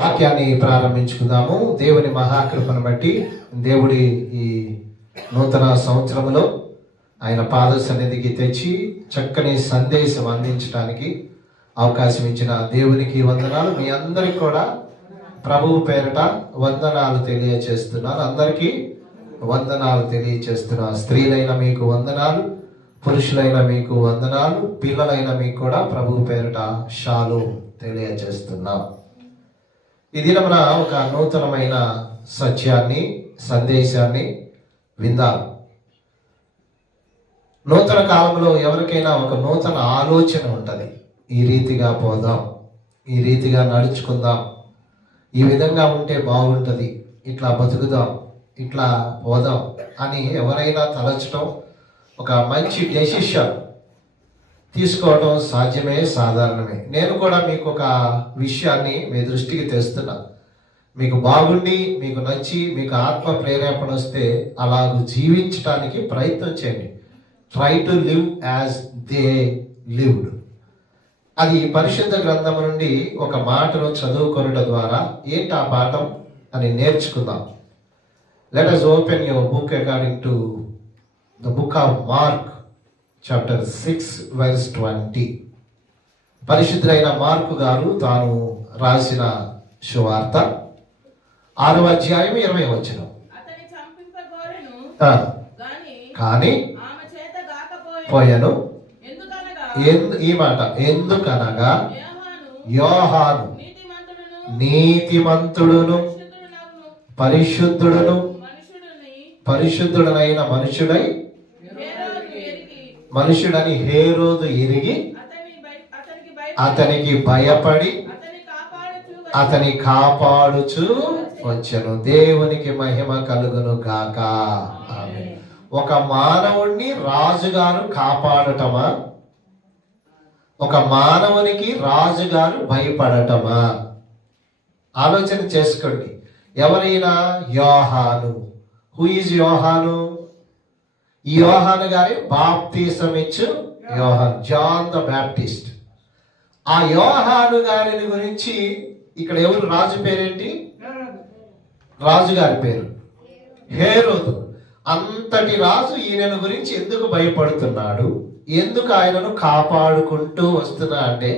వాక్యాన్ని ప్రారంభించుకుందాము. దేవుని మహాకృపను బట్టి దేవుడి ఈ నూతన సంవత్సరంలో ఆయన పాద సన్నిధికి తెచ్చి చక్కని సందేశం అందించడానికి అవకాశం ఇచ్చిన దేవునికి వందనాలు. మీ అందరికి కూడా ప్రభువు పేరట వందనాలు తెలియచేస్తున్నాను. అందరికీ వందనాలు తెలియచేస్తున్నాను. స్త్రీలైన మీకు వందనాలు, పురుషులైన మీకు వందనాలు, పిల్లలైన మీకు కూడా ప్రభువు పేరట షాలు తెలియచేస్తున్నాం. ఈ దినమున ఒక నూతనమైన సత్యాన్ని, సందేశాన్ని విందాం. నూతన కాలంలో ఎవరికైనా ఒక నూతన ఆలోచన ఉంటుంది. ఈ రీతిగా పోదాం, ఈ రీతిగా నడుచుకుందాం, ఈ విధంగా ఉంటే బాగుంటుంది, ఇట్లా బతుకుదాం, ఇట్లా పోదాం అని ఎవరైనా తలచడం, ఒక మంచి డెసిషన్ తీసుకోవడం సాధ్యమే, సాధారణమే. నేను కూడా మీకు ఒక విషయాన్ని మీ దృష్టికి తెస్తున్నా. మీకు బాగుండి, మీకు నచ్చి, మీకు ఆత్మ ప్రేరేపణ వస్తే అలాగూ జీవించడానికి ప్రయత్నం చేయండి. Try to live as they lived. అది పరిశుద్ధ గ్రంథం నుండి ఒక మాటను చదువుకొనడం ద్వారా ఏంటి ఆ పాఠం అని నేర్చుకుందాం. Let us open your book according to the book of Mark chapter 6 verse 20. పరిశుద్ధుడైన మార్కు గారు తాను రాసిన సువార్త 6వ అధ్యాయం 20వ వచనం. కానీ పోయెను. ఈ మాట ఎందుకనగా యోహాను నీతిమంతుడును పరిశుద్ధుడనైన మనుషుడని హేరోదు ఎరిగి అతనికి భయపడి అతని కాపాడుచు వచ్చెను. దేవునికి మహిమ కలుగును గాక. ఆమేన్. ఒక మానవుణ్ణి రాజుగారు కాపాడటమా? ఒక మానవునికి రాజుగారు భయపడటమా? ఆలోచన చేసుకోండి. ఎవరైనా యోహాను, హూ ఈజ్ యోహాను? ఈ యోహాను గారి బాప్తిసం ఇచ్చు యోహాను, జాన్ ద బ్యాప్టిస్ట్. ఆ యోహాను గారిని గురించి ఇక్కడ ఎవరు రాజు పేరేంటి? రాజుగారి పేరు హేరోదు. అంతటి రాజు ఈయనను గురించి ఎందుకు భయపడుతున్నాడు, ఎందుకు ఆయనను కాపాడుకుంటూ వస్తున్నా అంటే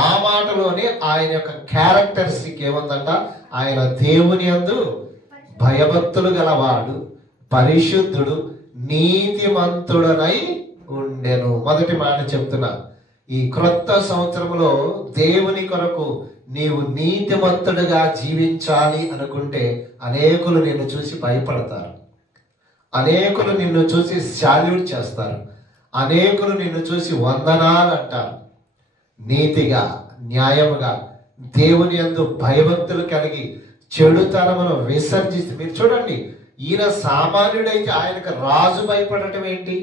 ఆ మాటలోనే ఆయన యొక్క క్యారెక్టరిస్టిక్ ఏముందంట? ఆయన దేవుని యందు భయభక్తులు గలవాడు, పరిశుద్ధుడు, నీతిమంతుడనై ఉండెను. మొదటి మాట చెప్తున్నా, ఈ క్రొత్త సంవత్సరంలో దేవుని కొరకు నీవు నీతిమంతుడుగా జీవించాలి అనుకుంటే అనేకులు నిన్ను చూసి భయపడతారు, అనేకులు నిన్ను చూసి శాల్యూట్ చేస్తారు, అనేకులు నిన్ను చూసి వందనాలు అంటారు. నీతిగా, న్యాయముగా, దేవుని యందు భయభక్తులు కలిగి చెడుతనమును విసర్జిస్తే, మీరు చూడండి, ఈయన సామాన్యుడైతే ఆయనకు రాజు భయపడటం ఏంటి?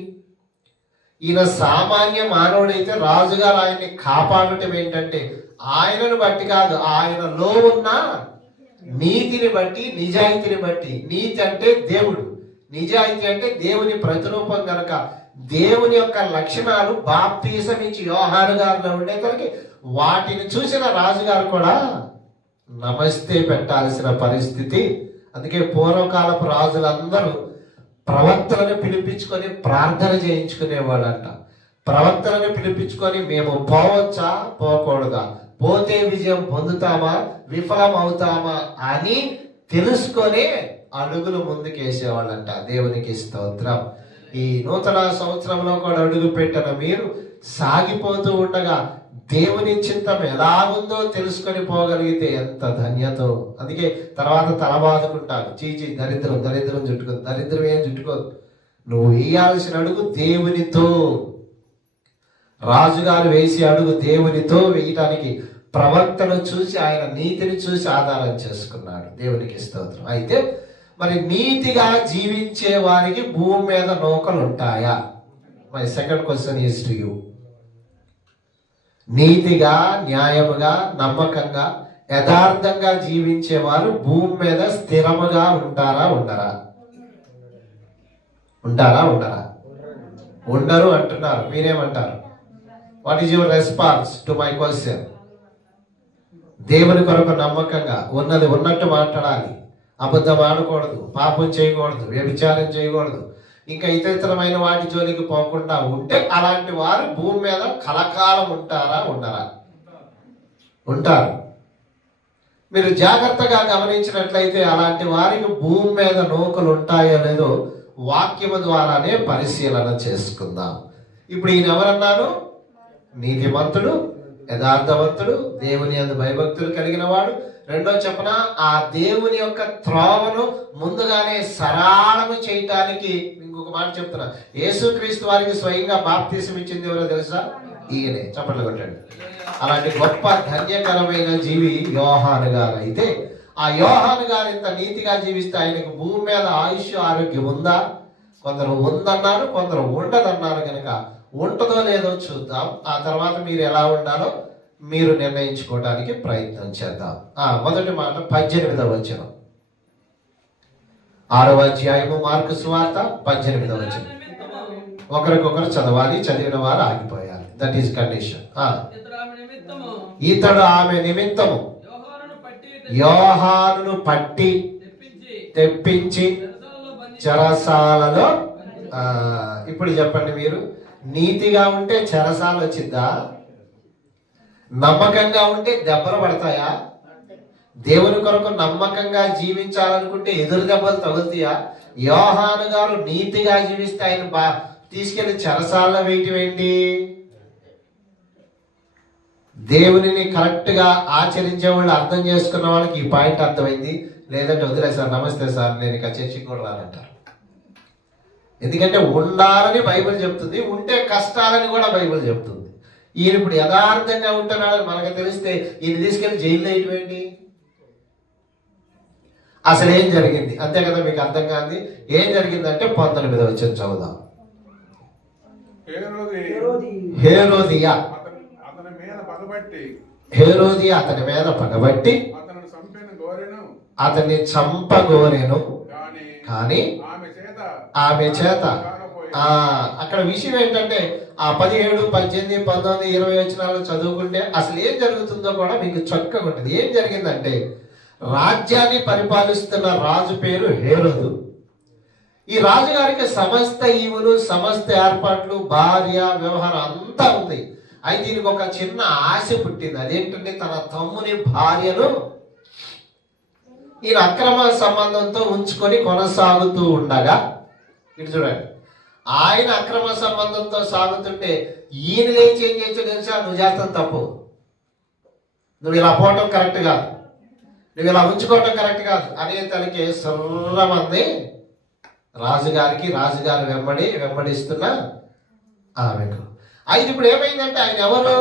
ఈయన సామాన్య మానవుడైతే రాజుగారు ఆయన్ని కాపాడటం ఏంటంటే ఆయనను బట్టి కాదు, ఆయనలో ఉన్న నీతిని బట్టి, నిజాయితీని బట్టి. నీతి అంటే దేవుడు, నిజాయితీ అంటే దేవుని ప్రతిరూపం కనుక దేవుని యొక్క లక్షణాలు బాప్తిసం ఇచ్చి యోహాను గారిలో ఉండేసరికి వాటిని చూసిన రాజుగారు కూడా నమస్తే పెట్టాల్సిన పరిస్థితి. అందుకే పూర్వకాలపు రాజులందరూ ప్రవక్తలను పిలిపించుకొని ప్రార్థన చేయించుకునేవాళ్ళంట. ప్రవక్తలను పిలిపించుకొని మేము పోవచ్చా, పోకూడదా, పోతే విజయం పొందుతామా, విఫలం అవుతామా అని తెలుసుకొని అడుగులు ముందుకేసేవాళ్ళంట. దేవునికి స్తోత్రం. ఈ నూతన సంవత్సరంలో కూడా అడుగు పెట్టిన మీరు సాగిపోతూ ఉండగా దేవుని చింతం ఎలా ఉందో తెలుసుకొని పోగలిగితే ఎంత ధన్యతో. అందుకే తర్వాత తలబాదుకుంటారు, చీచి దరిద్రం దరిద్రం చుట్టుకోదు. దరిద్రం ఏం చుట్టుకోదు. నువ్వు వేయాల్సిన అడుగు దేవునితో. రాజుగారు వేసి అడుగు దేవునితో వేయటానికి ప్రవక్తను చూసి, ఆయన నీతిని చూసి ఆధారం చేసుకున్నాడు. దేవునికి స్తోత్రం. అయితే మరి నీతిగా జీవించే వారికి భూమి మీద నౌకలు ఉంటాయా? My second question is to you. నీతిగా, న్యాయముగా, నమ్మకంగా, యథార్థంగా జీవించేవారు భూమి మీద స్థిరముగా ఉంటారా, ఉండరా? ఉంటారా, ఉండరా? ఉండరు అంటున్నారు. మీరేమంటారు? What is your response to my question? దేవుని కొరకు నమ్మకంగా ఉన్నది ఉన్నట్టు మాట్లాడాలి. అబద్ధం ఆడకూడదు, పాపం చేయకూడదు, వ్యభిచారం చేయకూడదు, ఇంకా ఇతరమైన వాటి జోలికి పోకుండా ఉంటే అలాంటి వారు భూమి మీద కలకాలం ఉంటారా? ఉండరా? ఉంటారు. మీరు జాగ్రత్తగా గమనించినట్లయితే అలాంటి వారికి భూమి మీద నూకలు ఉంటాయో లేదో వాక్యము ద్వారానే పరిశీలన చేసుకుందాం. ఇప్పుడు ఈయన ఎవరన్నారు? నీతిమంతుడు, యథార్థవంతుడు, దేవుని యందు భయభక్తులు కలిగిన వాడు. రెండో చెప్పన, ఆ దేవుని యొక్క త్రోవను ముందుగానే సరళము చేయటానికి ఇంకొక మాట చెప్తున్నా, యేసుక్రీస్తు వారికి స్వయంగా బాప్తీసం ఇచ్చింది ఎవరో తెలుసా? ఈయనే. చప్పట్లు కొట్టండి. అలాంటి గొప్ప ధన్యకరమైన జీవి యోహాను గారు. అయితే ఆ యోహాను గారు ఇంత నీతిగా జీవిస్తే ఆయనకు భూమి మీద ఆయుష్ ఆరోగ్యం ఉందా? కొందరు ఉందన్నారు, కొందరు ఉండదన్నారు. కనుక ఉంటుందో లేదో చూద్దాం. ఆ తర్వాత మీరు ఎలా ఉండాలో మీరు నిర్ణయించుకోవడానికి ప్రయత్నం చేద్దాం. మొదటి మాట 18వ వచనం, 6వ అధ్యాయము మార్కు సువార్త 18వ వచనం. ఒకరికొకరు చదవాలి, చదివిన వారు ఆగిపోయాలి. That is condition. ఇతడు ఆమె నిమిత్తము యోహానును పట్టి తెప్పించి చెరసాలలో. ఇప్పుడు చెప్పండి, మీరు నీతిగా ఉంటే చెరసాల వచ్చిద్దా? నమ్మకంగా ఉంటే దెబ్బలు పడతాయా? దేవుని కొరకు నమ్మకంగా జీవించాలనుకుంటే ఎదురు దెబ్బలు తగులుతాయా? యోహాను గారు నీతిగా జీవిస్తే ఆయన తీసుకెళ్లి చెరసాలలో వేయటం ఏంటి? దేవునిని కరెక్ట్ గా ఆచరించే వాళ్ళు, అర్థం చేసుకున్న వాళ్ళకి ఈ పాయింట్ అర్థమైంది. లేదంటే వదిలే సార్, నమస్తే సార్, నేను ఇక చర్చికి కూడా రానంటారు. ఎందుకంటే ఉండాలని బైబిల్ చెప్తుంది, ఉంటే కష్టాలని కూడా బైబిల్ చెప్తుంది. ఈయన ఇప్పుడు యథార్థంగా ఉంటున్నాడని మనకు తెలిస్తే ఈయన తీసుకెళ్లి జైల్లో వేయటం ఏంటి? అసలు ఏం జరిగింది? అంతే కదా, మీకు అర్థం కాదు. ఏం జరిగిందంటే 19వ వచనం చదువుదాం. హేరోదియా అతని మీద పగబట్టి అతన్ని చంపగోరెను, కానీ ఆమె చేత. అక్కడ విషయం ఏంటంటే ఆ 17, 18, 19, 20 వచనాలు చదువుకుంటే అసలు ఏం జరుగుతుందో కూడా మీకు చక్కగా ఉంటుంది. ఏం జరిగిందంటే, రాజ్యాన్ని పరిపాలిస్తున్న రాజు పేరు హేరోదు. ఈ రాజుగారికి సమస్త ఈవులు, సమస్త ఏర్పాట్లు, భార్య, వ్యవహారం అంతా ఉంది. అయితే దీనికి ఒక చిన్న ఆశ పుట్టింది. అదేంటంటే, తన తమ్ముని భార్యను ఈయన అక్రమ సంబంధంతో ఉంచుకొని కొనసాగుతూ ఉండగా, ఇటు చూడండి, ఆయన అక్రమ సంబంధంతో సాగుతుంటే ఈయన లేచి ఏం చేయొచ్చు తెలుసా? నువ్వు చేస్తాను తప్పు, నువ్వు ఇలా పోవటం కరెక్ట్ కాదు, నువ్వు ఇలా ఉంచుకోవటం కరెక్ట్ కాదు అనే తనకి సుర్రమంది రాజుగారికి, రాజుగారు వెంబడిస్తున్న ఆమెకు. అయితే ఇప్పుడు ఏమైందంటే, ఆయన ఎవరు?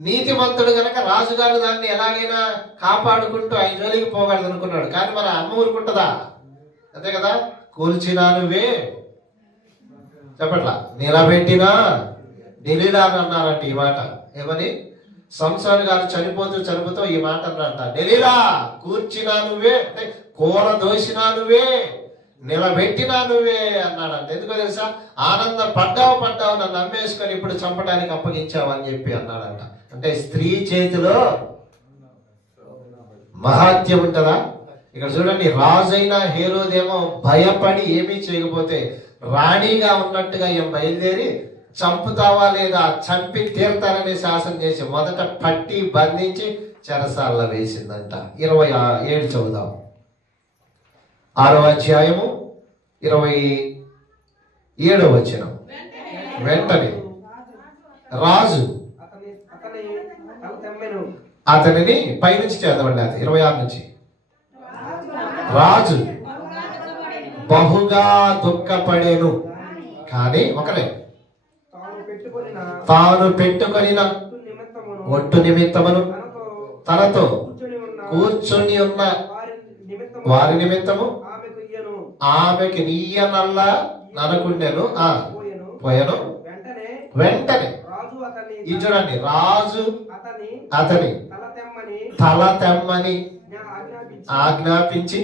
నీతిమంతుడు గనక రాజుగారు దాన్ని ఎలాగైనా కాపాడుకుంటూ ఆయన జోలికి పోగలదు అనుకున్నాడు. కానీ మన అమ్మ ఊరుకుంటుందా? అంతే కదా. కూల్చినా నువ్వే, చెప్పట్లా, నిలబెట్టినా డెలీలా అని అన్నారంట. ఈ మాట ఏమని? సంసారి గారు చనిపోతూ ఈ మాట అన్నారంట, డెలీలా కూర్చినా నువ్వే, అంటే కూర దోసినా నువ్వే, నిలబెట్టినా నువ్వే అన్నాడంట. ఎందుకో తెలుసా? పడ్డావు నన్ను అమ్మేసుకొని ఇప్పుడు చంపడానికి అప్పగించావు అని చెప్పి అన్నాడంట. అంటే స్త్రీ చేతిలో మహాత్యం ఉంటుందా? ఇక్కడ చూడండి, రాజైన హేరోదేమో భయపడి ఏమీ చేయకపోతే రాణిగా ఉన్నట్టుగా ఏం బయలుదేరి చంపుతావా లేదా, చంపి తీరుతానని శాసనం చేసి మొదట పట్టి బంధించి చెరసాలలో వేసిందంట. 27 చదువుదాం. 6వ అధ్యాయము 27వ వచనం. వెంటనే రాజు అతనిని పైనుంచి చదవండి, 26 నుంచి. రాజు బహుగా దుఃఖపడేను, కానీ ఒకలే తాను పెట్టుకొనిన ఒట్టు నిమిత్తమును తనతో కూర్చొని ఉన్న వారి నిమిత్తము ఆమెకి నీయనల్లా ననుకుండెను. పోయెను. వెంటనే ఇది చూడండి, రాజు అతని తల తెమ్మని ఆజ్ఞాపించి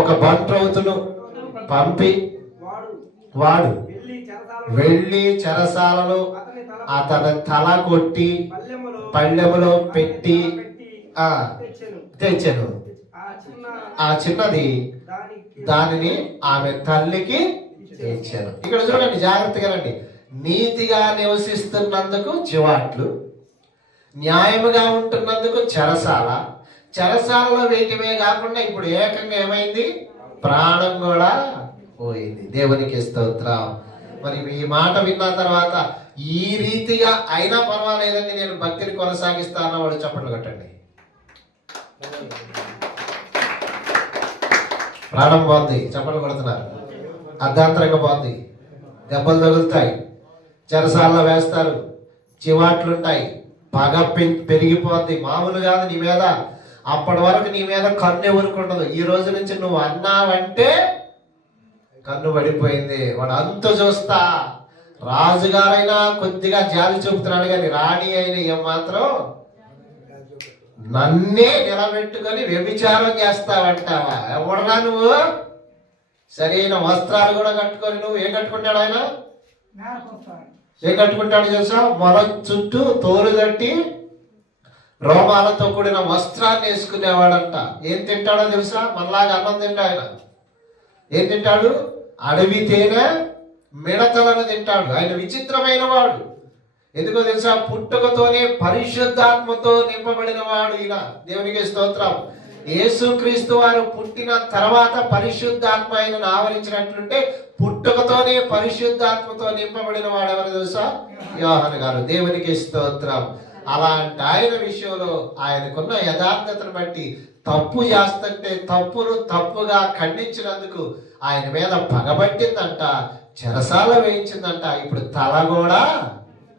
ఒక బంట్రౌతును పంపి వాడు వెళ్ళి చెరసాలలో అతని తల కొట్టి పళ్ళెములో పెట్టి తెచ్చెను. ఆ చిన్నది దానిని ఆమె తల్లికి ఇచ్చాను. ఇక్కడ చూడండి, జాగ్రత్తగా రండి. నీతిగా నివసిస్తున్నందుకు చివాట్లు, న్యాయముగా ఉంటున్నందుకు చెరసాల, చెరసాలలో వేయటమే కాకుండా ఇప్పుడు ఏకంగా ఏమైంది, ప్రాణం కూడా పోయింది. దేవునికి స్తోత్రం. మరి ఈ మాట విన్న తర్వాత ఈ రీతిగా అయినా పర్వాలేదండి, నేను భక్తిని కొనసాగిస్తాను వాడు చప్పట్లు కట్టండి. ప్రాణం బాగుంది, చప్పట్లు కొడుతున్నారు. అర్ధాంతరంగా బాగుంది, దెబ్బలు తగులుతాయి, చెరసాల్లో వేస్తారు, చివాట్లుంటాయి, పగ పెరిగిపోద్ది. మామూలు కాదు నీ మీద. అప్పటి వరకు నీ మీద కన్ను ఎవరుకుండదు. ఈ రోజు నుంచి నువ్వు అన్నావంటే కన్ను పడిపోయింది. వాడు అంత చూస్తా. రాజుగారైనా కొద్దిగా జాలి చూపుతున్నాడు, కానీ రాణి అయిన ఏమాత్రం నన్నే నిలబెట్టుకొని వ్యభిచారం చేస్తావంటావా? ఎవడరా నువ్వు? సరైన వస్త్రాలు కూడా కట్టుకొని నువ్వు ఏం కట్టుకుంటాడు ఆయన? ఏం కట్టుకుంటాడు తెలుసా? మొల చుట్టూ తోలు కట్టి రోమాలతో కూడిన వస్త్రాన్ని వేసుకునేవాడంట. ఏం తింటాడో తెలుసా? మనలాగా అన్నం తింటా ఆయన. ఏం తింటాడు? అడవి తేనె మిడతలను తింటాడు. ఆయన విచిత్రమైన వాడు. ఎందుకో తెలుసా? పుట్టుకతోనే పరిశుద్ధాత్మతో నింపబడిన వాడు ఈయన. దేవునికి స్తోత్రం. యేసుక్రీస్తు వారు పుట్టిన తర్వాత పరిశుద్ధాత్మ ఆయనను ఆవరించినట్లుంటే, పుట్టుకతోనే పరిశుద్ధాత్మతో నింపబడిన వాడు ఎవరు తెలుసా? యోహాను గారు. దేవునికి స్తోత్రం. అలాంటి ఆయన విషయంలో ఆయనకున్న యథార్థతను బట్టి తప్పు చేస్తుంటే తప్పును తప్పుగా ఖండించినందుకు ఆయన మీద పగబట్టిందంట, చెరసాల వేయించిందంట, ఇప్పుడు తల కూడా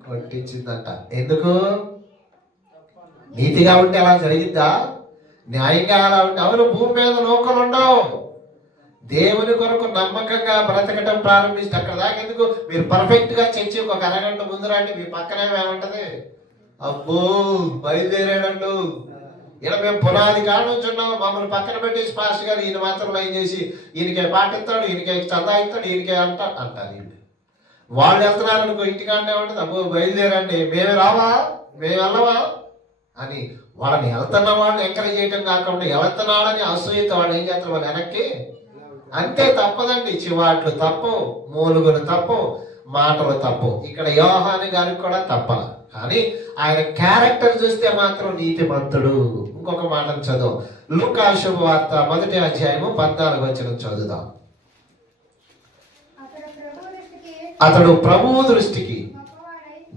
కొట్టించిందంట. ఎందుకు? నీతిగా ఉంటే అలా జరిగిద్దా? న్యాయంగా అలా ఉంటే? అవును, భూమి మీద లోకలు ఉండవు. దేవుని కొరకు నమ్మకంగా బ్రతకటం ప్రారంభిస్తే అక్కడ దాకా ఎందుకు? మీరు పర్ఫెక్ట్ గా చర్చి ఒక అరగంట ముందు రండి, మీ పక్కనే ఏమంటది, అబ్బో బయలుదేరాడండు, ఇలా మేము పునాది కాడ నుంచి ఉన్నాము, మమ్మల్ని పక్కన పెట్టేసి పాస్టర్ గారు ఈయన మాత్రం లైన్ చేసి ఈయనకే పాటిస్తాడు, ఈయనకే చందా ఇస్తాడు, ఈయనకే అంటారు. వాళ్ళు వెళ్తున్నారు అనుకో, ఇంటికాడనే ఉంటుంది, అబ్బో బయలుదేరండి, మేము రావా, మేము వెళ్ళవా అని వాళ్ళని వెళ్తున్న వాళ్ళని ఎంకరేజ్ చేయటం కాకుండా వెళ్తున్నాడని అసూయతో వాళ్ళు ఏం చేస్తారు, వాళ్ళు వెనక్కి. అంతే, తప్పదండి. చివాట్లు తప్పు, మూలుగులు తప్పు, మాటలు తప్పు. ఇక్కడ యోహాను గారికి కూడా తప్ప, కానీ ఆయన క్యారెక్టర్ చూస్తే మాత్రం నీతిమంతుడు. ఇంకొక మాటను చదువు, లూకా శుభవార్త 1వ అధ్యాయము 14వ వచనం చదువుదాం. అతడు ప్రభువు దృష్టికి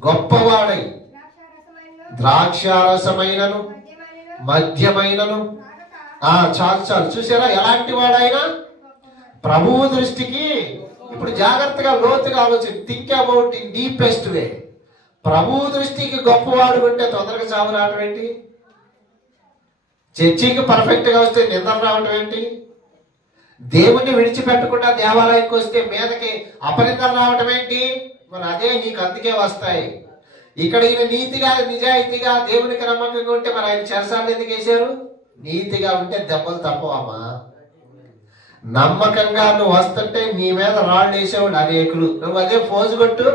గొప్పవాడై ద్రాక్షారసమైనను మద్యమైనను చాలు. చూసారా ఎలాంటి వాడైనా ప్రభువు దృష్టికి. ఇప్పుడు జాగ్రత్తగా లోతుగా ఆలోచన, థింక్ అబౌట్ ఇన్ డీపెస్ట్ వే. ప్రభువు దృష్టికి గొప్పవాడు ఉంటే తొందరగా చావు రావడం ఏంటి? చర్చికి పర్ఫెక్ట్ గా వస్తే నిద్ర రావడం ఏంటి? దేవుణ్ణి విడిచిపెట్టకుండా దేవాలయానికి వస్తే మీదకి అపనిద్ర రావటం ఏంటి? మరి అదే నీకు అందుకే వస్తాయి. ఇక్కడ ఈయన నీతిగా నిజాయితీగా దేవునికి నమ్మకంగా ఉంటే మరి ఆయన చెరసాలను ఎందుకు వేశారు? నీతిగా ఉంటే దెబ్బలు తప్పవమ్మా. నమ్మకంగా నువ్వు వస్తుంటే నీ మీద రాళ్ళు వేసేవాడు అనేకులు. నువ్వు అదే ఫోజు కొట్టు,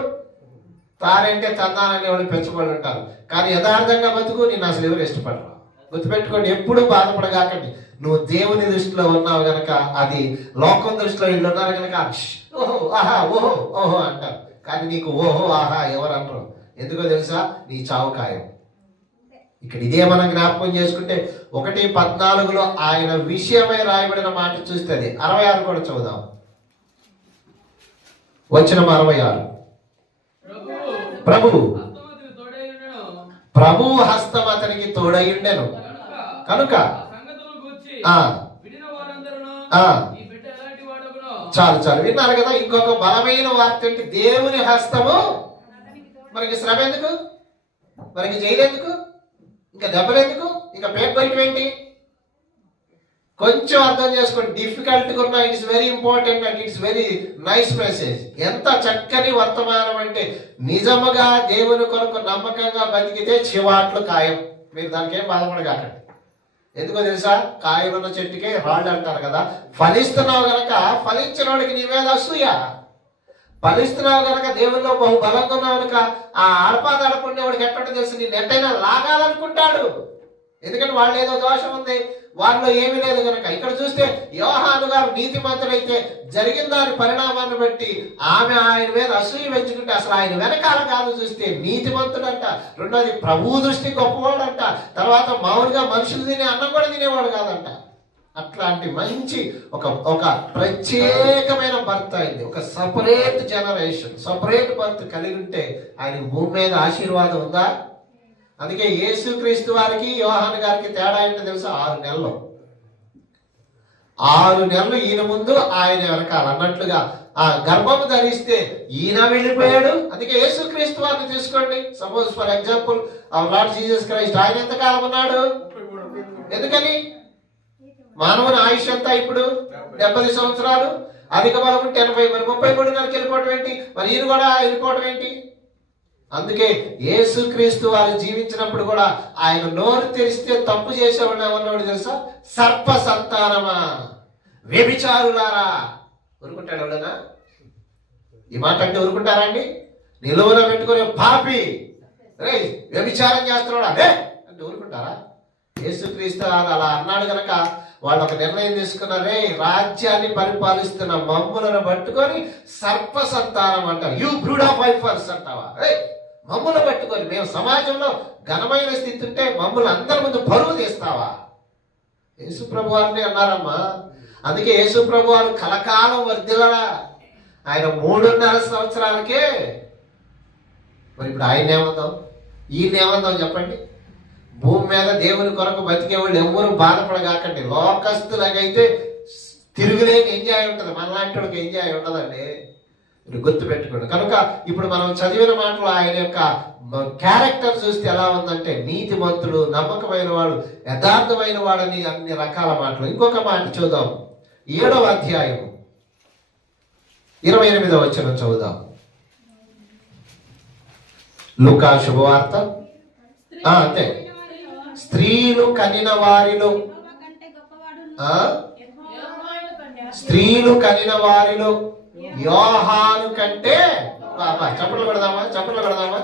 తారంటే తందాననేవాళ్ళు పెంచబడి ఉంటారు. కానీ యథార్థంగా బతుకు, నేను అసలు ఎవరు ఇష్టపడరు. గుర్తుపెట్టుకోండి, ఎప్పుడు బాధపడగాకండి. నువ్వు దేవుని దృష్టిలో ఉన్నావు గనక, అది లోకం దృష్టిలో వీళ్ళు ఉన్నారు కనుక ఓహో ఆహా ఓహో ఓహో అంటారు. కానీ నీకు ఓహో ఆహా ఎవరు అనరు. ఎందుకో తెలుసా? నీ చావు ఖాయం. ఇక్కడ ఇదే మనం జ్ఞాపకం చేసుకుంటే 1:14 ఆయన విషయమై రాయబడిన మాట చూస్తే, అది 66 కూడా చదువుదాం. వచనం 66. ప్రభు హస్తం అతనికి తోడయుండెను కనుక చాలు విన్నారు కదా. ఇంకొక బలమైన వార్త ఏంటి? దేవుని హస్తము. మనకి శ్రమ ఎందుకు? మనకి జైలు ఎందుకు? ఇంకా దెబ్బలు ఎందుకు? ఇంకా పేపర్ ఏంటి? కొంచెం అర్థం చేసుకోండి. డిఫికల్ట్గా ఉన్న it's very important and it's very nice message. ఎంత చక్కని వర్తమానం అంటే, నిజముగా దేవుని కొరకు నమ్మకంగా బతికితే చివాట్లు ఖాయం. మీరు దానికి ఏం బాధపడగాకండి. ఎందుకో తెలుసా? కాయలున్న చెట్టుకే రాళ్ళు అంటారు కదా. ఫలిస్తున్నావు గనక ఫలించిన వాడికి నీ మీద అసూయ. ఫలిస్తున్నావు కనుక, దేవుల్లో బహు బలంగా ఉన్నావు కనుక ఆ అడపాదడపుండేవాడికి ఎట్లా తెలుసు, నేను ఎట్టయినా లాగాలనుకుంటాడు. ఎందుకంటే వాళ్ళు ఏదో దోషం ఉంది, వాళ్ళలో ఏమీ లేదు కనుక. ఇక్కడ చూస్తే యోహాను గారు నీతిమంతుడైతే జరిగిన దాని పరిణామాన్ని బట్టి ఆమె ఆయన మీద అసూయ పెంచుకుంటే అసలు ఆయన వెనకాల కాదు చూస్తే నీతిమంతుడంట. రెండోది ప్రభు దృష్టి గొప్పవాడంట. తర్వాత మామూలుగా మనుషులు తినే అన్నం కూడా తినేవాడు కాదంట. అట్లాంటి మంచి ఒక ప్రత్యేకమైన భర్త అయింది. ఒక సపరేట్ జనరేషన్, సపరేట్ భర్త కలిగి ఉంటే ఆయన భూమి మీద ఆశీర్వాదం ఉందా? అందుకే యేసుక్రీస్తు వారికి యోహాను గారికి తేడా ఏంటో తెలుసా? 6 నెలలు. 6 నెలలు ఈయన ముందు, ఆయన వెనకాల అన్నట్లుగా. ఆ గర్భము ధరిస్తే ఈయన వెళ్ళిపోయాడు. అందుకే యేసుక్రీస్తు వారిని తీసుకోండి. Suppose for example our Lord Jesus Christ, ఆయన ఎంతకాలం ఉన్నాడు? ఎందుకని? మానవుని ఆయుష్ అంతా ఇప్పుడు 70 సంవత్సరాలు, అధిక బలం ఉంటే 80, మరి 33 నెలలకు వెళ్ళిపోవటం ఏంటి? మరి ఈయన కూడా వెళ్ళిపోవటం ఏంటి? అందుకే యేసుక్రీస్తు వారు జీవించినప్పుడు కూడా ఆయన నోరు తెరిస్తే తప్పు చేసేవాడు ఏమన్నాడు తెలుసా? సర్ప సంతానమా, వ్యభిచారులారా. ఊరుకుంటాడు ఎవడన్నా? ఈ మాట అంటే ఊరుకుంటారండి? నిలువలో పెట్టుకునే పాపి, రే వ్యభిచారం చేస్తున్నాడా అంటే ఊరుకుంటారా? యేసుక్రీస్తు అలా అన్నాడు కనుక వాళ్ళు ఒక నిర్ణయం తీసుకున్నారే, రాజ్యాన్ని పరిపాలిస్తున్న మమ్ములను పట్టుకొని సర్ప సంతానం అంటారు. యూ బ్రూడ్ ఆఫ్ వైఫర్స్ అంటావా? మమ్ములను పట్టుకొని, మేము సమాజంలో ఘనమైన స్థితి ఉంటే మమ్మల్ని అందరి ముందు పరువు తీస్తావా? యేసు ప్రభు వారిని అన్నారమ్మా. అందుకే యేసు ప్రభు వారు కలకాలం వర్ధిల్లరా. ఆయన 3.5 సంవత్సరాలకే. మరి ఇప్పుడు ఆయన ఏమందాం, ఈయన ఏమందాం చెప్పండి? భూమి మీద దేవుని కొరకు బతికే వాళ్ళు ఎవరు బాధపడగాకండి. లోకస్తులకైతే తిరుగులేని ఎంజాయ్ ఉంటుంది, మనలాంటి వాడికి ఎంజాయ్ ఉండదండి. మీరు గుర్తు పెట్టుకోండి. కనుక ఇప్పుడు మనం చదివిన మాటలు ఆయన యొక్క క్యారెక్టర్ చూస్తే ఎలా ఉందంటే, నీతిమంతుడు, నమ్మకమైన వాడు, యథార్థమైన వాడని అన్ని రకాల మాటలు. ఇంకొక మాట చూద్దాం. 7వ అధ్యాయం 28వ వచనం చదువుదాం. లూకా శుభవార్త. అంతే. స్త్రీలు కనిన వారిలో, స్త్రీలు కనిన వారిలో యోహాను కంటే, చప్పట్లు పెడదామా? చప్పట్లు పెడదామా?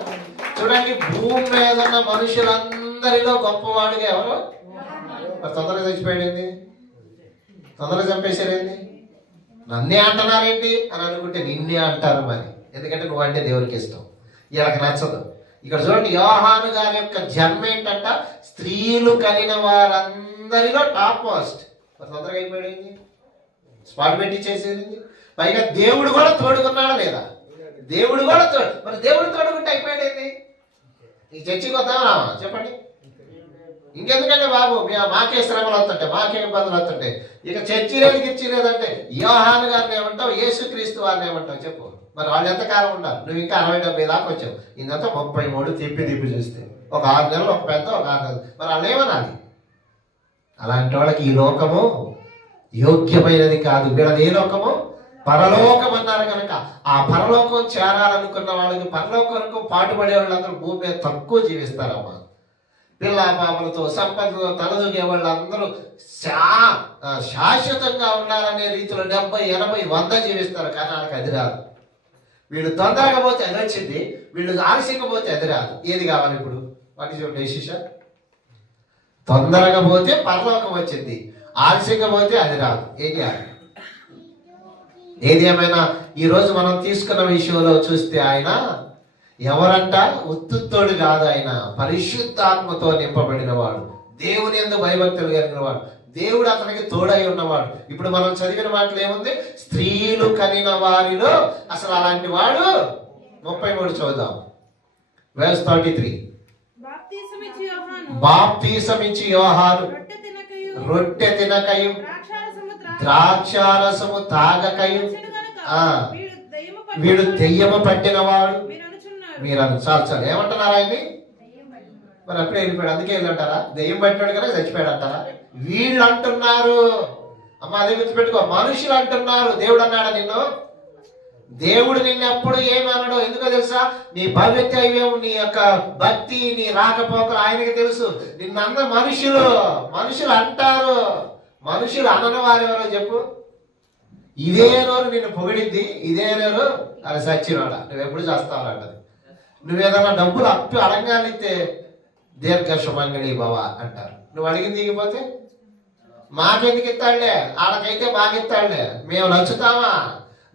చూడండి, భూమి మీద ఉన్న మనుషులందరిలో గొప్పవాడుగా ఎవరు? తొందరగా చచ్చిపోయాడేంది? తొందరగా చంపేశారేంది? నన్నే అంటున్నారేంటి అని అనుకుంటే నిన్నే అంటారు మరి. ఎందుకంటే నువ్వు అంటే దేవునికి ఇష్టం, వీళ్ళకి నచ్చదు. ఇక్కడ చూడండి, యోహాను గారి యొక్క జన్మ ఏంటంట, స్త్రీలు కనిన వారందరిలో టాప్ మోస్ట్. తొందరగా అయిపోయింది, స్పాట్ పెట్టి చేసేది. పైగా దేవుడు కూడా తోడుకున్నాడా లేదా? దేవుడు కూడా మరి దేవుడు తోడుకుంటే అయిపోయాడేంది? ఈ చర్చికి వద్దామా చెప్పండి? ఇంకెందుకంటే బాబు, మాకే శ్రమలు వస్తుంటాయి, మాకే ఇబ్బందులు వస్తుంటాయి. ఇక చర్చి లేదు గిర్చి లేదంటే యోహాను గారిని ఏమంటావు, యేసుక్రీస్తు వారిని ఏమంటావు చెప్పు? మరి వాళ్ళు ఎంతకాలం ఉండాలి? నువ్వు ఇంకా 60-70 దాకా వచ్చావు. ఇందంతా 33 తిప్పి చూస్తే ఒక 6 నెలలు, ఒక పెద్ద, ఒక 6 నెలలు. మరి వాళ్ళు ఏమనాలి? అలాంటి వాళ్ళకి ఈ లోకము యోగ్యమైనది కాదు. వీళ్ళది ఏ లోకము? పరలోకం అన్నారు కనుక ఆ పరలోకం చేరాలనుకున్న వాళ్ళకి, పరలోకం పాటుపడే వాళ్ళందరూ భూమి మీద తక్కువ జీవిస్తారమ్మా. పిల్ల పాపలతో, సంపదతో తలదూగే వాళ్ళందరూ శాశ్వతంగా ఉండాలనే రీతిలో 70, 80, 100 జీవిస్తారు. కానీ వాళ్ళకి అది రాదు. వీళ్ళు తొందరగా పోతే అది వచ్చింది, వీళ్ళు ఆలస్యంగా పోతే అది రాదు. ఏది కావాలి ఇప్పుడు? వాటి చూడండి డెసిషన్. తొందరగా పోతే పరలోకం వచ్చింది, ఆలస్యంగా పోతే అది రాదు. ఏం చేయాలి? ఏది ఏమైనా ఈరోజు మనం తీసుకున్న విషయంలో చూస్తే ఆయన ఎవరంట? ఉత్తుత్తోడు కాదు, ఆయన పరిశుద్ధాత్మతో నింపబడిన వాడు, దేవుని యందు భయభక్తులు కలిగిన వాడు, దేవుడు అతనికి తోడై ఉన్నవాడు. ఇప్పుడు మనం చదివిన మాటలు ఏముంది? స్త్రీలు కనిన వారిలో. అసలు అలాంటి వాడు 33 చదువుదాం, verse 33. బాప్తీసమిచ్చి యోహాను రొట్టె తినకయు ద్రాక్షారసము తాగకయు వీడు దెయ్యము పట్టినవాడు మీరు చాలు ఏమంటున్నారు ఆయన్ని? మరి అప్పుడే వెళ్ళిపోయాడు, అందుకే వెళ్ళంటారా? దెయ్యం పట్టాడు కదా చచ్చిపోయాడు అంటారా? వీళ్ళు అంటున్నారు. అమ్మ అదే గుర్తుపెట్టుకో, మనుషులు అంటున్నారు. దేవుడు అన్నాడా నిన్ను? దేవుడు నిన్నెప్పుడు ఏమన్నాడో ఎందుకో తెలుసా? నీ భవిత్యం, నీ యొక్క భక్తి, నీ రాకపోకలు ఆయనకి తెలుసు. నిన్నందరూ మనుషులు అంటారు. మనుషులు అనని వారెవరో చెప్పు? ఇదే నోరు నిన్ను పొగిడింది, ఇదే నోరు అది సచ్చినోడ నువ్వు ఎప్పుడు చేస్తావు అంటది. నువ్వు ఏదైనా డబ్బులు అప్పు అడగాలిస్తే దీర్ఘ సుమంగళి భవ అంటారు. నువ్వు అడిగింది దిగిపోతే మాకెందుకు ఇస్తాడులే, ఆడకైతే బాగా ఇస్తాడులే, మేము నచ్చుతామా,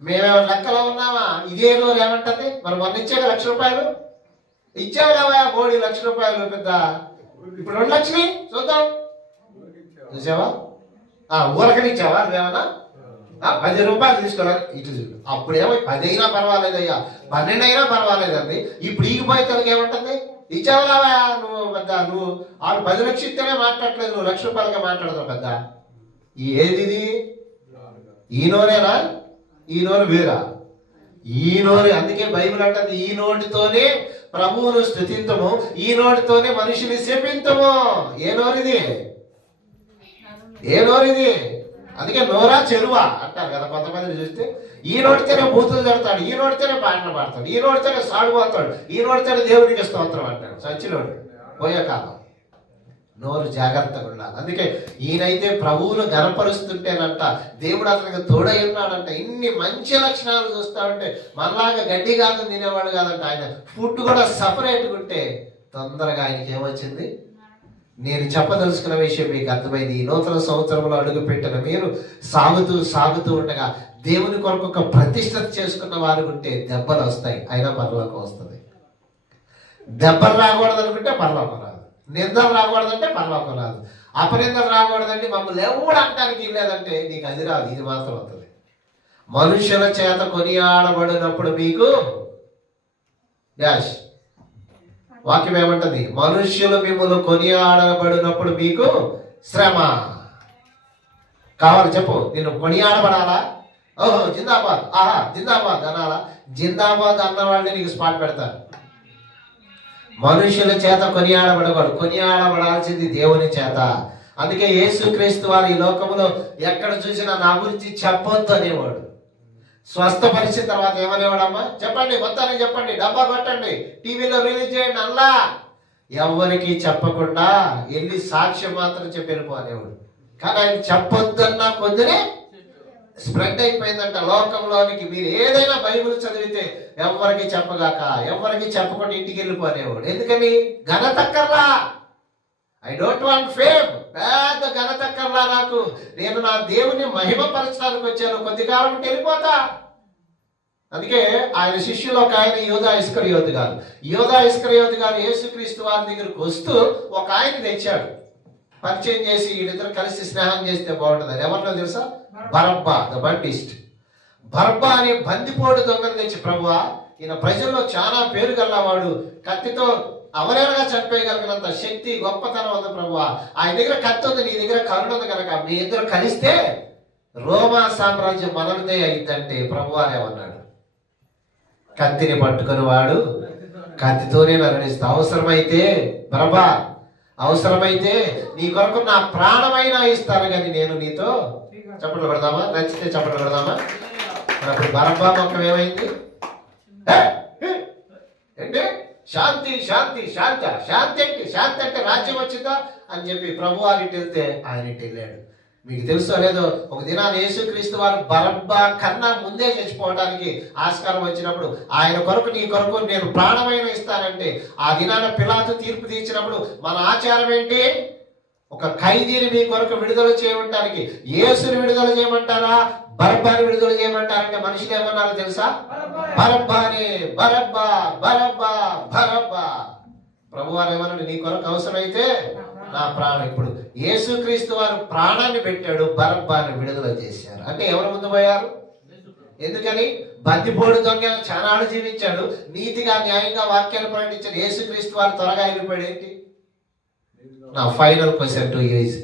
మేమేమో లెక్కలో ఉన్నామా, ఇదే నోరు ఏమంటది. మరి మొన్న ఇచ్చాక ₹1,00,000 ఇచ్చావు కదా బోడి ₹1,00,000 పెద్ద, ఇప్పుడు 2 లక్షలు చూద్దాం చూసావా, ఊరకని ఇచ్చావా నువ్వేమన్నా, ₹10 తీసుకోరా ఇటు చూడు. అప్పుడేమో 10 అయినా పర్వాలేదయ్యా, 12 అయినా పర్వాలేదండి. ఇప్పుడు ఈగిపోయి తనకి ఏమంటుంది, ఇచ్చావులావా నువ్వు పెద్ద, నువ్వు ఆడు 10 లక్షలు ఇస్తేనే మాట్లాడలేదు, నువ్వు ₹1,00,000 మాట్లాడతావు పెద్ద. ఏది ఇది, ఈ నోరేనా, ఈ నోరు వేరా, ఈ నోరు. అందుకే బైబిల్ అంటుంది ఈ నోటితోనే ప్రభువును స్తుతింతము, ఈ నోటితోనే మనిషిని శపింతము. ఏ నోరిది, ఏ నోరిది. అందుకే నోరా చెరువా అంటారు కదా కొంతమంది చూస్తే. ఈ నోటితోనే బూతులు తిడతాడు, ఈ నోటితోనే పాటలు పాడతాడు, ఈ నోటితోనే సాగుపోతాడు, ఈ నోటితోనే దేవునికి స్తోత్రం అంటాడు. సచ్చినోడు పోయే కాలం. నోరు జాగ్రత్తగా ఉండాలి. అందుకే ఈయనైతే ప్రభువును గనపరుస్తుంటేనంట దేవుడు అతనికి తోడై ఉన్నాడంట. ఇన్ని మంచి లక్షణాలు చూస్తా ఉంటే మనలాగా గడ్డి కాదు తినేవాడు కాదంట. ఆయన ఫుడ్ కూడా సపరేట్గా ఉంటే తొందరగా ఆయనకి ఏమొచ్చింది. నేను చెప్పదలుచుకున్న విషయం మీకు అర్థమైంది. ఈ నూతన సంవత్సరంలో అడుగుపెట్టిన మీరు సాగుతూ సాగుతూ ఉండగా దేవుని కొరకు ఒక ప్రతిష్ఠత చేసుకున్న వారు ఉంటే దెబ్బలు వస్తాయి, అయినా పరలోకం వస్తుంది. దెబ్బలు రాకూడదు అనుకుంటే పరలోకం రాదు, నిందలు రాకూడదంటే పరలోకం రాదు, అపనిందలు రాకూడదండి, మమ్మల్ని ఎవడు అంటానికి లేదంటే నీకు అది రాదు, ఇది మాత్రం అవుతుంది. మనుషుల చేత కొనియాడబడినప్పుడు మీకు డాష్ వాక్యం ఏమంటది, మనుష్యులు మిమ్మల్ని కొనియాడబడినప్పుడు మీకు శ్రమ కావాలి. చెప్పు, నేను కొనియాడబడాలా, ఓహో జిందాబాద్, ఆహా జిందాబాద్ అనాలా. జిందాబాద్ అన్న వాళ్ళని నీకు స్పాట్ పెడతారు. మనుషుల చేత కొనియాడబడకూడదు, కొనియాడబడాల్సింది దేవుని చేత. అందుకే యేసుక్రీస్తు వారు ఈ లోకంలో ఎక్కడ చూసినా నా గురించి చెప్పొద్దు అనేవాడు. స్వస్థపరిచిన తర్వాత ఏమనేవాడమ్మా, చెప్పండి మొత్తాన్ని చెప్పండి, డబ్బా కొట్టండి, టీవీలో రిలీజ్ చేయండి, అల్లా ఎవరికి చెప్పకుండా వెళ్ళి సాక్ష్యం మాత్రం చెప్పి వెళ్ళిపోనేవాడు. కానీ ఆయన చెప్పొద్దన్నా కొద్దినే స్ప్రెడ్ అయిపోయిందంట లోకంలోనికి. మీరు ఏదైనా బైబిల్ చదివితే ఎవరికి చెప్పగాక, ఎవరికి చెప్పకుండా ఇంటికి వెళ్ళిపోనేవాడు. ఎందుకని, ఘనతక్కర్లా. ఐ డోంట్ వాంట్ ఫేమ్, పెద్ద ఘనతక్కర్లా నాకు, నేను నా దేవుని మహిమపరచడానికి వచ్చాను, కొద్ది కాలం ఉంటే వెళ్ళిపోతా. అందుకే ఆయన శిష్యులు ఒక ఆయన యోధా ఇస్కరియోతు గారు, యోధా ఇస్కరియోతు గారు యేసుక్రీస్తు వారి దగ్గరకు వస్తూ ఒక ఆయన తెచ్చాడు, పరిచయం చేసి వీళ్ళిద్దరు కలిసి స్నేహం చేస్తే బాగుంటుంది. ఎవరినో తెలుసా, బరబ్బా ద బండిస్ట్. బరబ్బా అనే బందిపోటు దొంగను తెచ్చి, ప్రభువా ఈయన ప్రజల్లో చాలా పేరు గల్లవాడు, కత్తితో అవలేరుగా చంపేయగలిగినంత శక్తి గొప్పతనం ఉంది ప్రభువా, ఆయన దగ్గర కత్తి ఉంది, నీ దగ్గర కరుణ ఉంది కనుక మీ ఇద్దరు కలిస్తే రోమా సామ్రాజ్యం మనదే అయిందంటే ప్రభువారు ఏమన్నాడు, కత్తిని పట్టుకుని వాడు కత్తితోనే నరణిస్తా, అవసరమైతే బరబ్బా అవసరమైతే నీ కొరకు నా ప్రాణమైనా ఇస్తాను కానీ నేను నీతో. చప్పట్లు కొడదామా, నచ్చితే చప్పట్లు కొడదామా. అప్పుడు బరబ్బా మొక్కం ఏమైంది అంటే శాంతి శాంతి శాంతి శాంతి అంటే, శాంతి అంటే రాజ్యం వచ్చిందా అని చెప్పి ప్రభు వారి ఇంటి వెళ్తే ఆయన ఇంటి వెళ్ళాడు. మీకు తెలుసో లేదో, ఒక దినాన్ని యేసుక్రీస్తు వారు బరబ్బా కన్నా ముందే చచ్చిపోవడానికి ఆస్కారం వచ్చినప్పుడు ఆయన కొరకు నీ కొరకు నేను ప్రాణమైన ఇస్తానంటే, ఆ దినాన పిలాతు తీర్పు తీర్చినప్పుడు మన ఆచారం ఏంటి, ఒక ఖైదీని మీ కొరకు విడుదల చేయడానికి యేసుని విడుదల చేయమంటారా బరబ్బాని విడుదల చేయమంటారంటే మనుషులు ఏమన్నారో తెలుసా, బరబ్బాని, బరబ్బా బరబ్బా బరబ్బా. ప్రభు వారు ఏమన్నాడు, నీ కొరకు అవసరమైతే నా ప్రాణం. ఇప్పుడు యేసుక్రీస్తు వారు ప్రాణాన్ని పెట్టాడు, బరబ్బాని విడుదల చేశారు. అంటే ఎవరు ముందు పోయారు, ఎందుకని బందిపోడు దొంగ చానాడు జీవించాడు, నీతిగా న్యాయంగా వాక్యాలు ప్రకటించాడు, యేసుక్రీస్తు వారు త్వరగా వెళ్ళిపోయాడు. ఏంటి నా ఫైనల్ క్వశ్చన్ టు ఈజ్,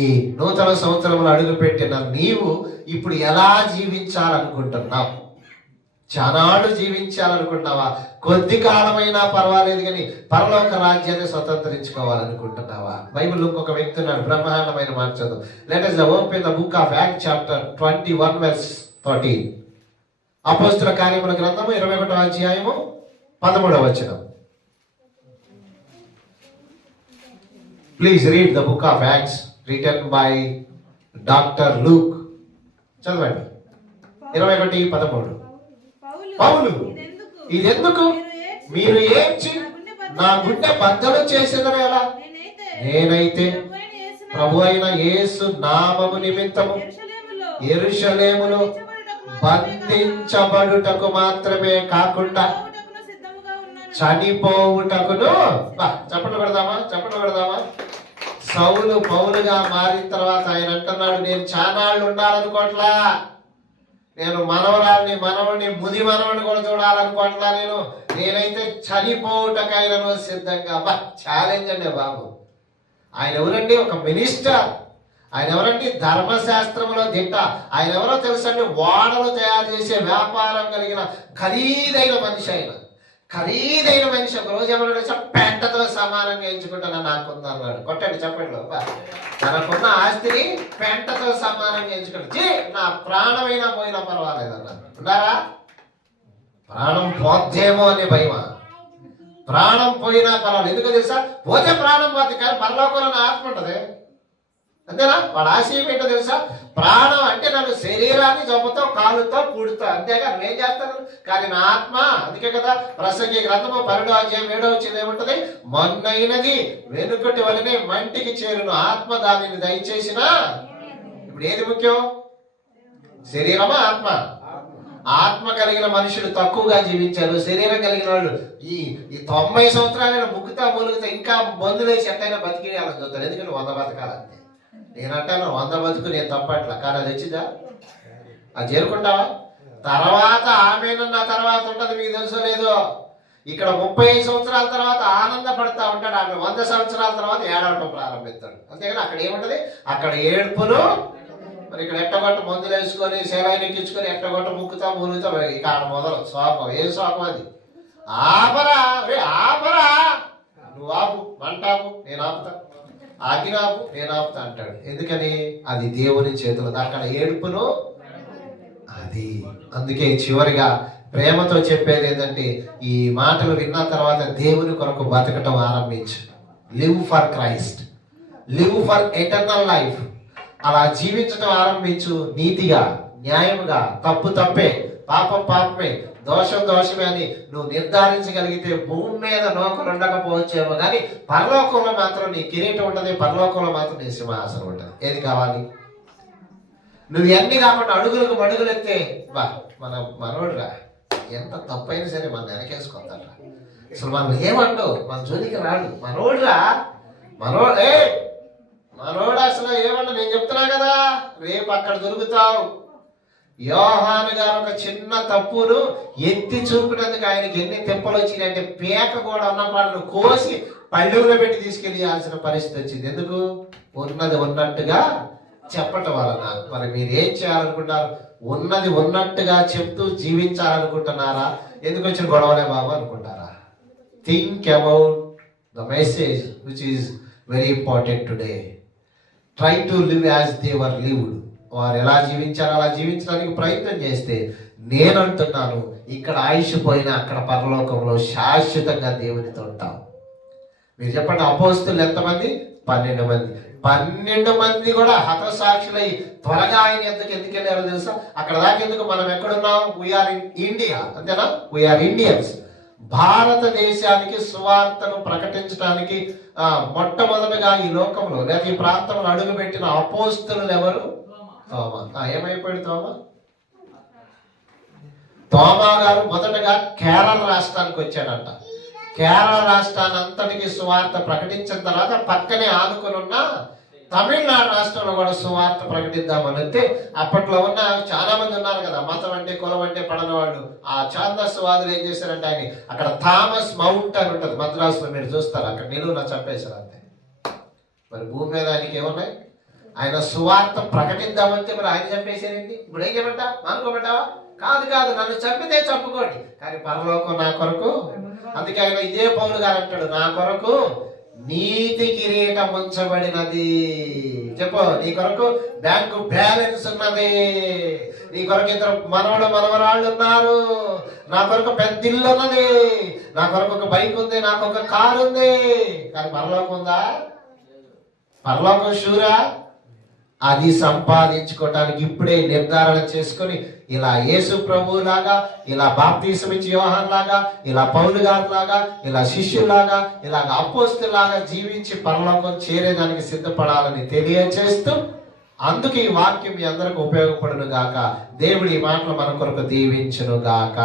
ఈ నూతన సంవత్సరంలో అడుగుపెట్టిన నీవు ఇప్పుడు ఎలా జీవించాలనుకుంటున్నావు? చానాడు జీవించాలనుకుంటున్నావా? కొద్ది కాలమైనా పర్వాలేదు కానీ పరలోక రాజ్యాన్ని స్వతంత్రించుకోవాలనుకుంటున్నావా? బైబిల్ ఇంకొక వ్యక్తి ఉన్నాడు, బ్రహ్మాండమైన మాట చదువు. Let us open the book of Acts chapter 21 verse 13. అపోస్తుల కార్యముల గ్రంథము 21వ అధ్యాయము 13వ వచనం. Please read the book of Acts written by Dr. Luke. చదవండి. 21:13. పౌలు, ఇదెందుకు మీరు ఏడ్చి నా గుండె బద్దలు చేసేదని ఎలా? నేనైతే ప్రభు అయిన యేసు నామము నిమిత్తము యెరూషలేములో బంధించబడుటకు మాత్రమే కాకుండా చనిపోవుటకును. చప్పట్లు పెడదామా? సౌలు పౌలుగా మారిన తర్వాత ఆయన అంటున్నాడు, నేను చానాళ్ళు ఉండాలనుకోవట్లా, నేను మనవుడిని ముది మనవుని కూడా చూడాలనుకోవట్లా, నేనైతే చనిపోవుటకైనను సిద్ధంగా. ఛాలెంజ్ అండి బాబు. ఆయన ఎవరండి? ఒక మినిస్టర్. ఆయన ఎవరండి? ధర్మశాస్త్రంలో దిట్ట. ఆయన ఎవరో తెలుసండి? ఓడలు తయారు చేసే వ్యాపారం కలిగిన ఖరీదైన మనిషి. ఒక రోజు ఏమన్నా పెంటతో సమానంగా ఎంచుకుంటాను నాకుంది అన్నాడు. కొట్టండి చెప్పండి. తనకున్న ఆస్తిని పెంటతో సమానంగా ఎంచుకుంటాడు. నా ప్రాణమైనా పోయినా పర్వాలేదు అన్నారు. ఉన్నారా? ప్రాణం పోద్దేమో అనే భయమా? ప్రాణం పోయినా పర్వాలేదు. ఎందుకు తెలుసా? పోతే ప్రాణం పోతే, కానీ పరలోకంలో నా ఆత్మ ఉంటుంది. అంతేనా? వాడు ఆశయం ఏంటో తెలుసా? ప్రాణం అంటే నన్ను శరీరాన్ని జబ్బుతో కాలుతో పూడుతా, అంతేగా నువ్వేం చేస్తాను, కానీ నా ఆత్మ. అందుకే కదా ప్రసంగి గ్రంథము 12:7 ఏముంటది? మొన్నైనది వెనుకటి వలనే మంటికి చేరును, ఆత్మ దానిని దయచేసిన. ఇప్పుడు ఏది ముఖ్యం? శరీరమా ఆత్మ? ఆత్మ కలిగిన మనుషులు తక్కువగా జీవించారు. శరీరం కలిగిన వాళ్ళు ఈ 90 సంవత్సరాలైనా ముక్కుతా మూలుగుతా ఇంకా మందులేసి ఎట్టయినా బతికేయాలని చూస్తారు. ఎందుకంటే 100 బతకాలంతే. నేనంటాను 100 బతుకు, నేను తప్పట్లా, కానీ అది వచ్చిందా? అది చేరుకుంటావా? తర్వాత ఆమెనన్న తర్వాత ఉంటుంది. మీకు తెలుసో లేదో, ఇక్కడ 35 సంవత్సరాల తర్వాత ఆనందపడతా ఉంటాడు, ఆమె 100 సంవత్సరాల తర్వాత ఏడవటం ప్రారంభిస్తాడు. అంతేగాని అక్కడ ఏముంటది? అక్కడ ఏడుపును. మరి ఇక్కడ ఎట్టగొట్ట మందులు వేసుకొని సెలైన్ ఎక్కించుకొని ఎట్టగొట్ట ముక్కుతా మూలుగుతా, ఇక ఆడ మొదలు శోకం. ఏం శోకం అది? ఆపరా నువ్వు ఆపు, అంటావు నేను ఆపుతా, ఆగినాపు నేను ఆపుతా అంటాడు. ఎందుకని? అది దేవుని చేతులు. అక్కడ ఏడుపును అది. అందుకే చివరిగా ప్రేమతో చెప్పేది ఏంటంటే, ఈ మాటలు విన్న తర్వాత దేవుని కొరకు బతకటం ఆరంభించు. Live for Christ, live for eternal life. అలా జీవించడం ఆరంభించు. నీతిగా, న్యాయముగా, తప్పు తప్పే, పాపం పాపమే, దోషం దోషమే అని నువ్వు నిర్ధారించగలిగితే భూమి మీద నౌకలు ఉండకపోవచ్చేమో, కానీ పరలోకంలో మాత్రం నీ కిరీటం ఉంటుంది, పరలోకంలో మాత్రం నీ సింహాసనం ఉంటుంది. ఏది కావాలి? నువ్వు ఎన్ని కాకుండా అడుగులకు మడుగులు ఎత్తే మనోడురా, ఎంత తప్పైనా సరే మన వెనకేసుకుంటారా. అసలు మనం ఏమండవు, మన జోలికి రాడు. మనోడురా, మనోడు అసలు ఏమన్నా, నేను చెప్తున్నా కదా, రేపు అక్కడ దొరుకుతావు. యోహాను గారు ఒక చిన్న తప్పును ఎత్తి చూపినందుకు ఆయనకి ఎన్ని తెప్పలు వచ్చినాయంటే, పేక కూడా ఉన్న పాటను కోసి పళ్ళులో పెట్టి తీసుకెళ్ళాల్సిన పరిస్థితి వచ్చింది. ఎందుకు? ఉన్నది ఉన్నట్టుగా చెప్పటం వలన. మరి మీరు ఏం చేయాలనుకుంటారు? ఉన్నది ఉన్నట్టుగా చెప్తూ జీవించాలనుకుంటున్నారా? ఎందుకు వచ్చిన గొడవలే బాబు అనుకుంటారా? Think about the message which is very important today. Try to live as they were lived. వారు ఎలా జీవించారో అలా జీవించడానికి ప్రయత్నం చేస్తే, నేనంటున్నాను, ఇక్కడ ఆయుష్ పోయినా అక్కడ పరలోకంలో శాశ్వతంగా దేవునితో ఉంటాం. మీరు చెప్పండి, అపోస్తులు ఎంతమంది? 12 మంది. 12 మంది కూడా హతసాక్షులై త్వరగా ఆయన ఎందుకు వెళ్ళారో తెలుసా? అక్కడ దాకా ఎందుకు? మనం ఎక్కడున్నాం? We are in India. అంతేనా? We are Indians. భారతదేశానికి సువార్తను ప్రకటించడానికి మొట్టమొదటిగా ఈ లోకంలో లేదా ఈ ప్రాంతంలో అడుగుపెట్టిన అపోస్తులు ఎవరు? తోమా. ఏమైపోయాడు తోమా? తోమా గారు మొదటగా కేరళ రాష్ట్రానికి వచ్చాడంట. కేరళ రాష్ట్రాన్ని అంతటికి సువార్త ప్రకటించిన తర్వాత పక్కనే ఆనుకుని ఉన్న తమిళనాడు రాష్ట్రంలో కూడా సువార్త ప్రకటిద్దామని అంటే, అప్పట్లో ఉన్న చాలా మంది ఉన్నారు కదా, మతం అంటే కులం అంటే పడని వాళ్ళు. ఆ ఛాందస్వాదులు ఏం చేశారంటే, ఆయన అక్కడ థామస్ మౌంట్ అని ఉంటుంది మద్రాసులో, మీరు చూస్తారు, అక్కడ నిలువున చంపేశారు అంతే. మరి భూమి మీద ఆయనకి ఏమున్నాయి? ఆయన సువార్త ప్రకటిద్దామంటే మరి ఆయన చంపేశారండి. ఇప్పుడు ఏం చెప్పంటా? అనుకోమంటావా? కాదు, నన్ను చంపితే చంపుకోండి, కానీ పరలోకం నా కొరకు. అందుకే ఆయన ఇదే పౌలు గారు అంటాడు, నా కొరకు నీతి కిరీటం ఉంచబడినది. చెప్పు, నీ కొరకు బ్యాంకు బ్యాలెన్స్ ఉన్నది, నీ కొరకు 2 మనవరాళ్ళు ఉన్నారు, నా కొరకు పెద్ద ఇల్లు ఉన్నది, నా కొరకు ఒక బైక్ ఉంది, నాకు ఒక కారు ఉంది. కానీ పరలోకం ఉందా? పరలోకం షూరా? అది సంపాదించుకోవటానికి ఇప్పుడే నిర్ధారణ చేసుకొని ఇలా యేసు ప్రభువు లాగా, ఇలా బాప్తీసం ఇచ్చి యోహాన్ లాగా, ఇలా పౌలు గారు లాగా, ఇలా శిష్యులాగా, ఇలాగ అపోస్తులాగా జీవించి పరలోకం చేరేదానికి సిద్ధపడాలని తెలియచేస్తూ, అందుకు ఈ వాక్యం మీ అందరికి ఉపయోగపడును గాక. దేవుడి ఈ మాటలు మన కొరకు దీవించును గాక.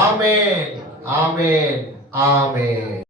ఆమేన్, ఆమేన్, ఆమేన్.